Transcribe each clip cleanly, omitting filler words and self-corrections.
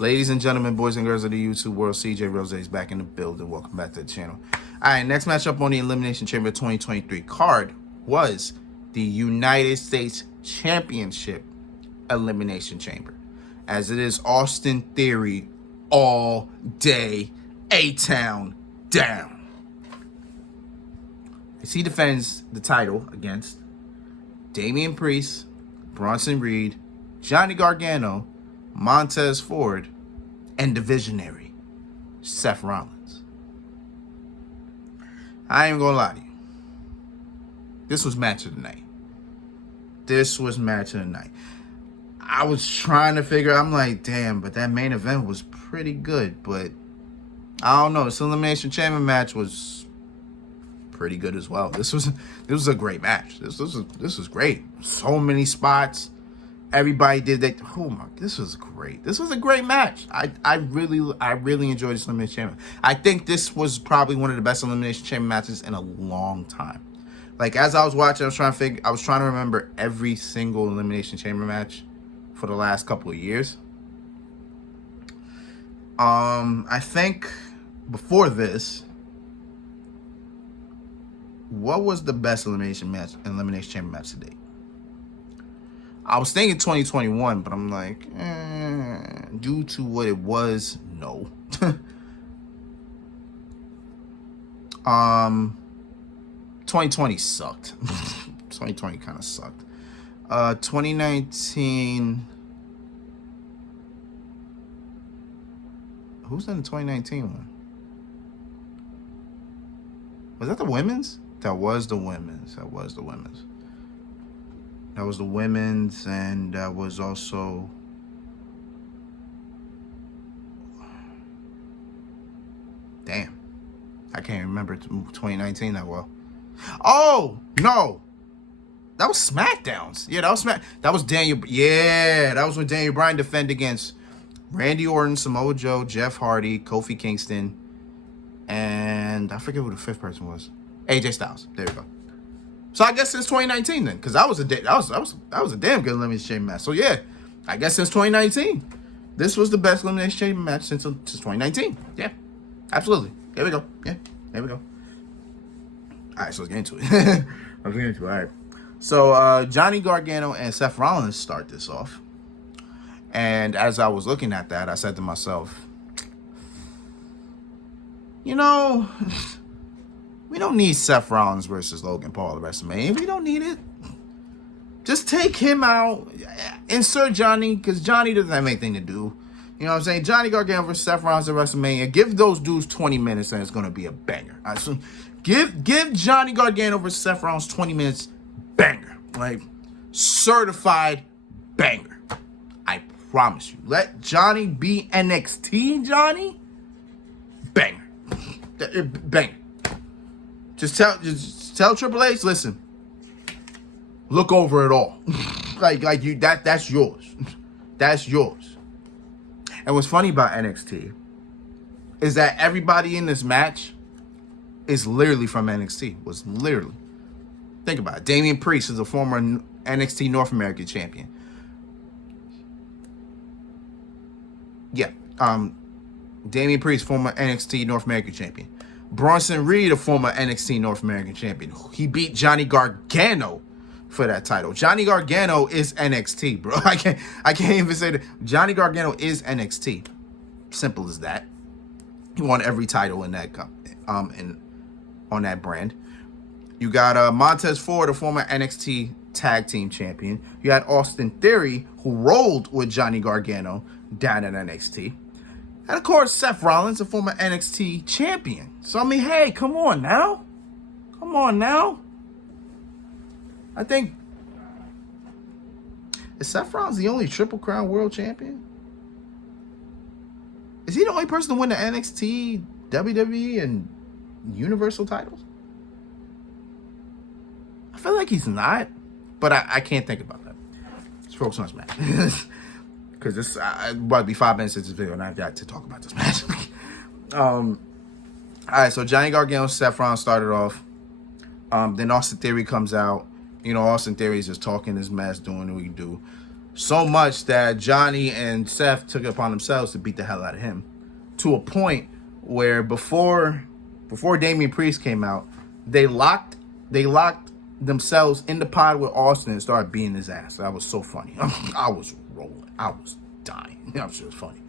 Ladies and gentlemen, boys and girls of the YouTube world, CJ Rose is back in the building. Welcome back to the channel. All right, next matchup on the Elimination Chamber 2023 card was the United States Championship Elimination Chamber. As it is Austin Theory all day, A-Town down. As he defends the title against Damian Priest, Bronson Reed, Johnny Gargano, Montez Ford, and the visionary, Seth Rollins. I ain't gonna lie to you. This was match of the night. I was trying to figure, I'm like, damn, but that main event was pretty good. But I don't know, this Elimination Chamber match was pretty good as well. This was a great match. This was great. So many spots. Everybody did that. Oh my, this was great. This was a great match. I really enjoyed this Elimination Chamber. I think this was probably one of the best Elimination Chamber matches in a long time. Like, as I was watching, I was trying to remember every single Elimination Chamber match for the last couple of years. I think before this, what was the best Elimination Chamber match to date? I was thinking 2021, but I'm like, due to what it was, no. 2020 sucked. 2020 kind of sucked. 2019. Who's in the 2019 one? Was that the women's? That was the women's. That was the women's, and that was also... Damn. I can't remember 2019 that well. Oh, no. That was SmackDowns. Yeah, that was That was Daniel... Yeah, that was when Daniel Bryan defended against Randy Orton, Samoa Joe, Jeff Hardy, Kofi Kingston, and I forget who the fifth person was. AJ Styles. There we go. So I guess since 2019 then, because that was a damn good Elimination Chamber match. So yeah, I guess since 2019, this was the best Elimination Chamber match since 2019. Yeah, absolutely. There we go. Yeah, there we go. All right, so let's get into it. All right. So Johnny Gargano and Seth Rollins start this off, and as I was looking at that, I said to myself, you know. We don't need Seth Rollins versus Logan Paul at WrestleMania. We don't need it. Just take him out. Insert Johnny, because Johnny doesn't have anything to do. You know what I'm saying? Johnny Gargano versus Seth Rollins at WrestleMania. Give those dudes 20 minutes and it's going to be a banger. Right, so give Johnny Gargano versus Seth Rollins 20 minutes. Banger. Like, certified banger. I promise you. Let Johnny be NXT Johnny. Banger. Banger. Just tell Triple H, listen, look over it all. like you, that's yours. That's yours. And what's funny about NXT is that everybody in this match is literally from NXT. Was literally. Think about it. Damian Priest is a former NXT North American champion. Yeah. Damian Priest, former NXT North American champion. Bronson Reed, a former NXT North American champion. He beat Johnny Gargano for that title. Johnny Gargano is NXT, bro. I can't even say that. Johnny Gargano is NXT. Simple as that. He won every title in that on that brand. You got Montez Ford, a former NXT Tag Team Champion. You had Austin Theory, who rolled with Johnny Gargano down at NXT. And of course, Seth Rollins, a former NXT champion. So, I mean, hey, come on now. I think, is Seth Rollins the only Triple Crown World Champion? Is he the only person to win the NXT, WWE, and Universal titles? I feel like he's not, but I can't think about that. Let's focus on this match. Because this about to be 5 minutes into this video, and I've got to talk about this match. All right, so Johnny Gargano, Seth Rollins started off. Then Austin Theory comes out. You know, Austin Theory is just talking his mess, doing what he do. So much that Johnny and Seth took it upon themselves to beat the hell out of him, to a point where before Damian Priest came out, they locked themselves in the pod with Austin and started beating his ass. That was so funny. I was rolling. I was dying. That was just funny.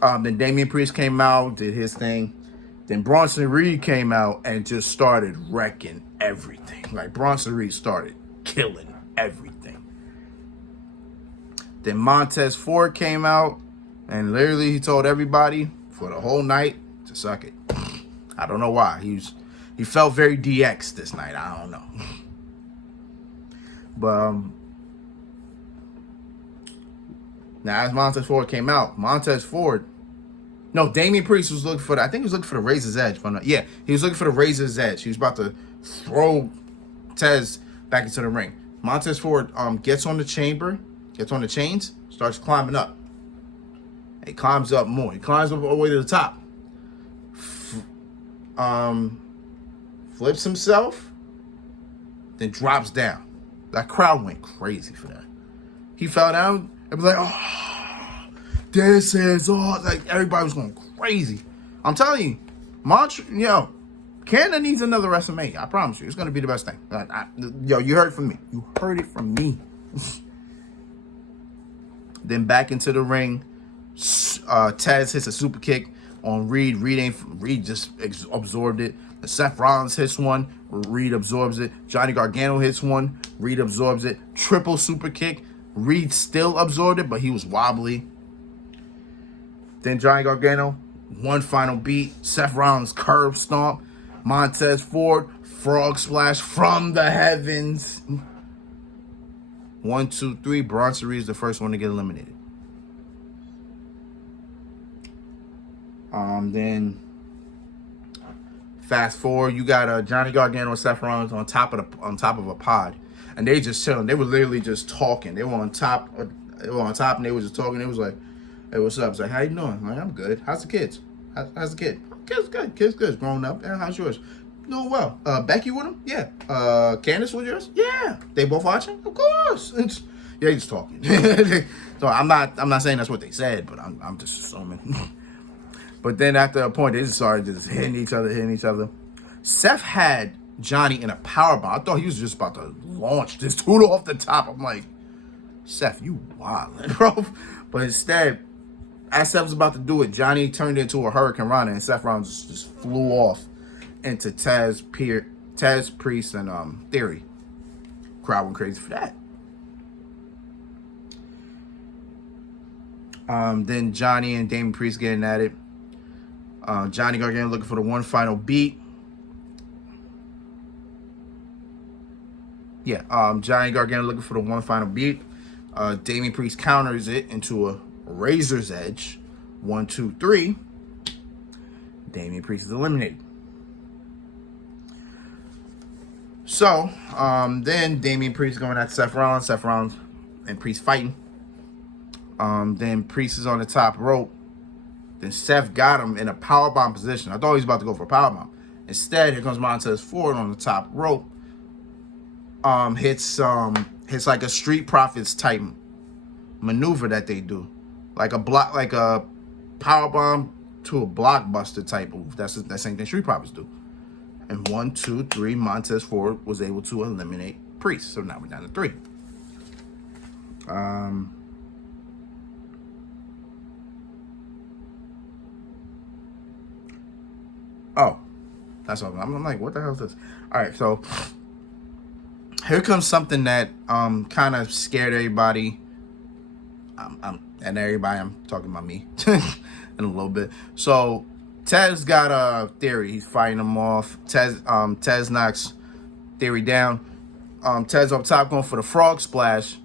Then Damian Priest came out, did his thing. Then Bronson Reed came out and just started wrecking everything. Like, Bronson Reed started killing everything. Then Montez Ford came out and literally he told everybody for the whole night to suck it. I don't know why. He felt very DX this night. I don't know. But now as Montez Ford came out, Damian Priest was looking for I think he was looking for the Razor's Edge. Yeah, he was looking for the Razor's Edge. He was about to throw Tez back into the ring. Montez Ford gets on the chains, starts climbing up. He climbs up more. He climbs up all the way to the top. Flips himself, then drops down. That crowd went crazy for that. He fell down and was like, oh, this is all. Like, everybody was going crazy. I'm telling you, Canada needs another WrestleMania. I promise you. It's going to be the best thing. You heard it from me. You heard it from me. Then back into the ring. Taz hits a super kick on Reed. Reed just absorbed it. Seth Rollins hits one. Reed absorbs it. Johnny Gargano hits one. Reed absorbs it. Triple super kick. Reed still absorbed it, but he was wobbly. Then Johnny Gargano, one final beat. Seth Rollins curb stomp. Montez Ford, frog splash from the heavens. 1, 2, 3. Bronson Reed is the first one to get eliminated. Then fast forward, you got Johnny Gargano and Seth Rollins on top of a pod, and they just chilling. They were literally just talking. They were on top. And they were just talking. It was like, "Hey, what's up?" It's like, "How you doing?" I'm like, "I'm good. How's the kids? How's the kid?" "Kid's good. Kid's good. Growing up. Yeah, how's yours?" "Doing well." Becky with him? Yeah. Candace with yours? Yeah. They both watching? Of course. Yeah, just talking. So I'm not saying that's what they said, but I'm just assuming. But then after a point, they just started just hitting each other. Seth had Johnny in a powerbomb. I thought he was just about to launch this dude off the top. I'm like, Seth, you wildin', bro. But instead, as Seth was about to do it, Johnny turned into a Hurricane Rana, and Seth Rollins just flew off into Taz, Priest, and Theory. Crowd went crazy for that. Then Johnny and Damian Priest getting at it. Johnny Gargano looking for the one final beat. Yeah, Johnny Gargano looking for the one final beat. Damian Priest counters it into a Razor's Edge. 1, 2, 3. Damian Priest is eliminated. So, then Damian Priest going at Seth Rollins and Priest fighting. Then Priest is on the top rope. Then Seth got him in a powerbomb position. I thought he was about to go for a powerbomb. Instead, here comes Montez Ford on the top rope. Hits like a Street Profits type maneuver that they do, like a powerbomb to a blockbuster type move. That's the same thing Street Profits do. And 1, 2, 3, Montez Ford was able to eliminate Priest. So now we're down to 3. Oh, that's all. I'm like, what the hell is this? All right, so here comes something that kind of scared everybody. I'm talking about me in a little bit. So Tez got a Theory. He's fighting him off. Tez knocks Theory down. Tez up top going for the frog splash.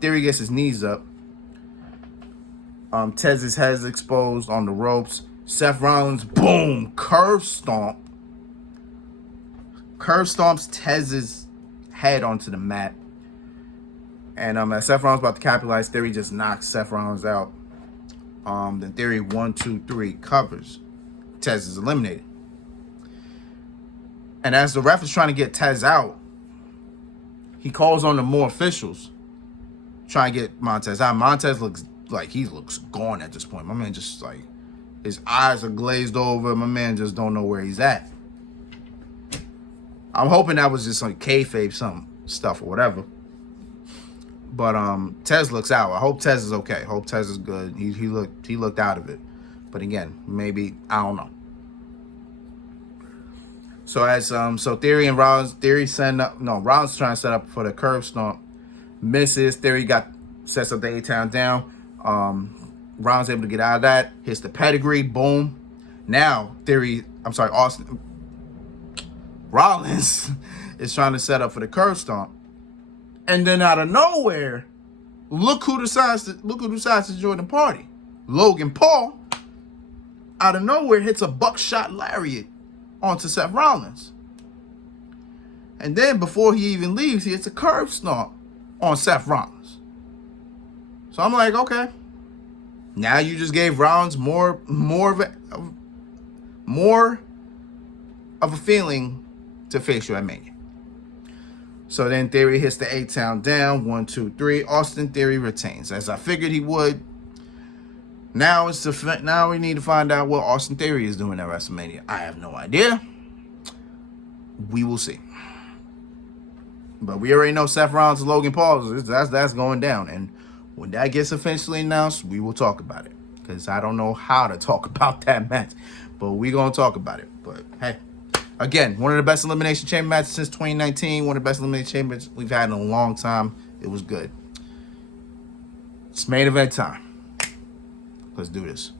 Theory gets his knees up. Tez's head is exposed on the ropes. Seth Rollins, boom, curve stomps Tez's head onto the mat. And as Seth Rollins about to capitalize, Theory just knocks Seth Rollins out. Then Theory 1, 2, 3 covers. Tez is eliminated. And as the ref is trying to get Tez out, he calls on the more officials trying to get Montez out. Montez looks like he looks gone at this point. My man just like, his eyes are glazed over. My man just don't know where he's at. I'm hoping that was just like kayfabe some stuff or whatever. But Tez looks out. I hope Tez is okay. I hope Tez is good. He looked out of it. But again, maybe, I don't know. So as so Theory and Rollins, Rollins trying to set up for the curb stomp. Misses. Theory sets up the A-Town down. Rollins able to get out of that. Hits the pedigree. Boom. Now Rollins is trying to set up for the curb stomp. And then out of nowhere, look who decides to join the party. Logan Paul, out of nowhere, hits a buckshot lariat onto Seth Rollins. And then before he even leaves, he hits a curb stomp on Seth Rollins. So I'm like, okay. Now you just gave Rollins more of a feeling to face you at Mania. So then Theory hits the A-Town down. 1, 2, 3. Austin Theory retains, as I figured he would. Now we need to find out what Austin Theory is doing at WrestleMania. I have no idea. We will see. But we already know Seth Rollins and Logan Paul. That's going down. And when that gets officially announced, we will talk about it. Because I don't know how to talk about that match. But we're going to talk about it. But hey. Again, one of the best Elimination Chamber matches since 2019. One of the best Elimination Chambers we've had in a long time. It was good. It's main event time. Let's do this.